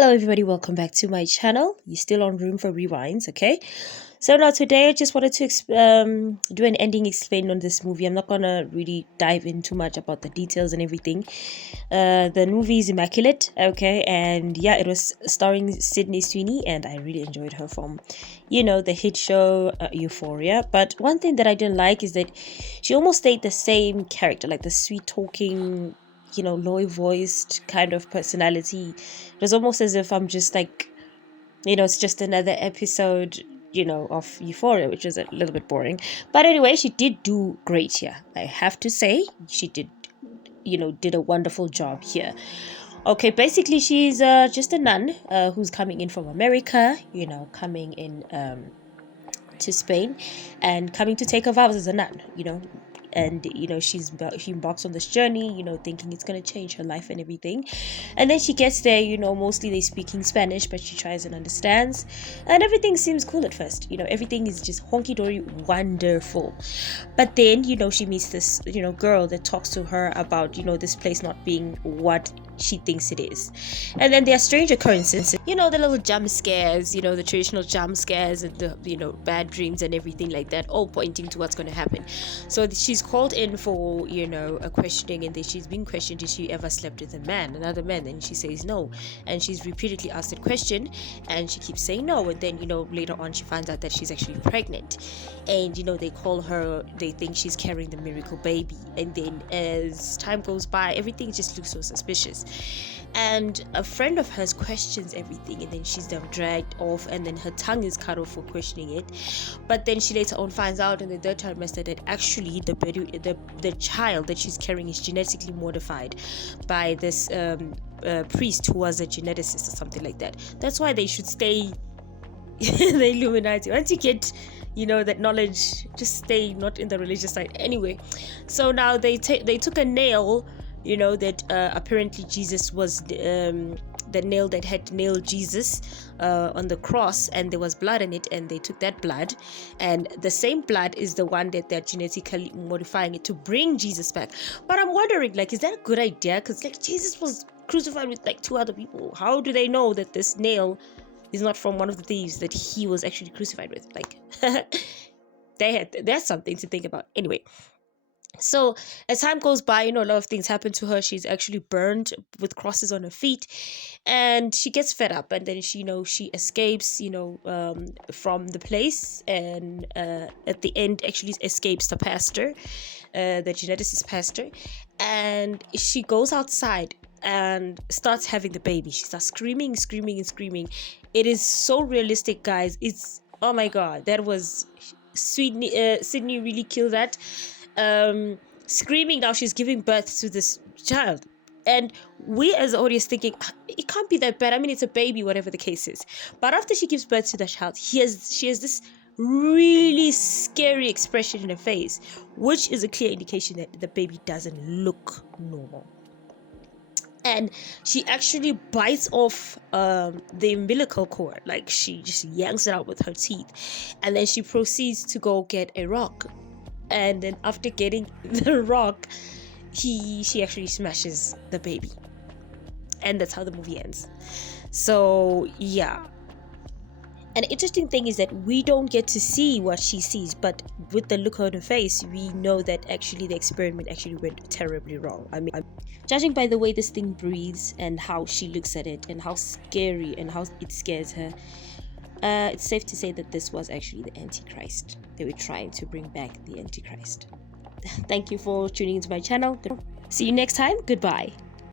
Hello everybody, welcome back to my channel. You're still on Room for Rewinds, okay? So now today I just wanted to do an ending explain on this movie. I'm not gonna really dive in too much about the details and everything. The movie is Immaculate, okay? And yeah, it was starring Sydney Sweeney and I really enjoyed her from, the hit show Euphoria. But one thing that I didn't like is that she almost stayed the same character, like the sweet talking, low voiced kind of personality. It was almost as if I'm just like, it's just another episode, of Euphoria, which was a little bit boring. But anyway, she did do great here. I have to say, she did a wonderful job here. Okay, basically, she's just a nun who's coming in from America, coming in to Spain and coming to take her vows as a nun, and she embarks on this journey, thinking it's going to change her life and everything. And then she gets there, mostly they speaking Spanish, but she tries and understands, and everything seems cool at first. Everything is just honky-dory wonderful. But then, she meets this, girl that talks to her about, this place not being what she thinks it is. And then there are strange occurrences, the little jump scares, the traditional jump scares and the bad dreams and everything like that, all pointing to what's going to happen. So she's called in for a questioning, and then she's being questioned, did she ever slept with another man? And she says no, and she's repeatedly asked that question and she keeps saying no. And then later on she finds out that she's actually pregnant, and they call her, they think she's carrying the miracle baby. And then as time goes by, everything just looks so suspicious, and a friend of hers questions everything, and then she's dragged off, and then her tongue is cut off for questioning it. But then she later on finds out in the third trimester that actually the child that she's carrying is genetically modified by this priest who was a geneticist or something like that. That's why they should stay in the Illuminati. Once you get that knowledge, just stay not in the religious side. Anyway, so now they took a nail, that apparently Jesus was the nail that had nailed Jesus on the cross, and there was blood in it, and they took that blood, and the same blood is the one that they're genetically modifying it to bring Jesus back. But I'm wondering, is that a good idea? Because Jesus was crucified with two other people. How do they know that this nail is not from one of the thieves that he was actually crucified with? There's something to think about. Anyway, so as time goes by, a lot of things happen to her. She's actually burned with crosses on her feet, and she gets fed up, and then she escapes from the place, and at the end actually escapes the pastor, the geneticist pastor, and she goes outside and starts having the baby. She starts screaming. It is so realistic, guys. It's, oh my god, that was Sydney really killed that. Screaming. Now she's giving birth to this child, and we as the audience thinking, it can't be that bad. I mean, it's a baby, whatever the case is. But after she gives birth to the child, she has this really scary expression in her face, which is a clear indication that the baby doesn't look normal. And she actually bites off the umbilical cord, she just yanks it out with her teeth, and then she proceeds to go get a rock. And then after getting the rock, she actually smashes the baby, and that's how the movie ends. So yeah, an interesting thing is that we don't get to see what she sees, but with the look on her face, we know that actually the experiment actually went terribly wrong. I mean, judging by the way this thing breathes and how she looks at it and how scary and how it scares her, it's safe to say that this was actually the Antichrist. They were trying to bring back the Antichrist. Thank you for tuning into my channel. See you next time. Goodbye.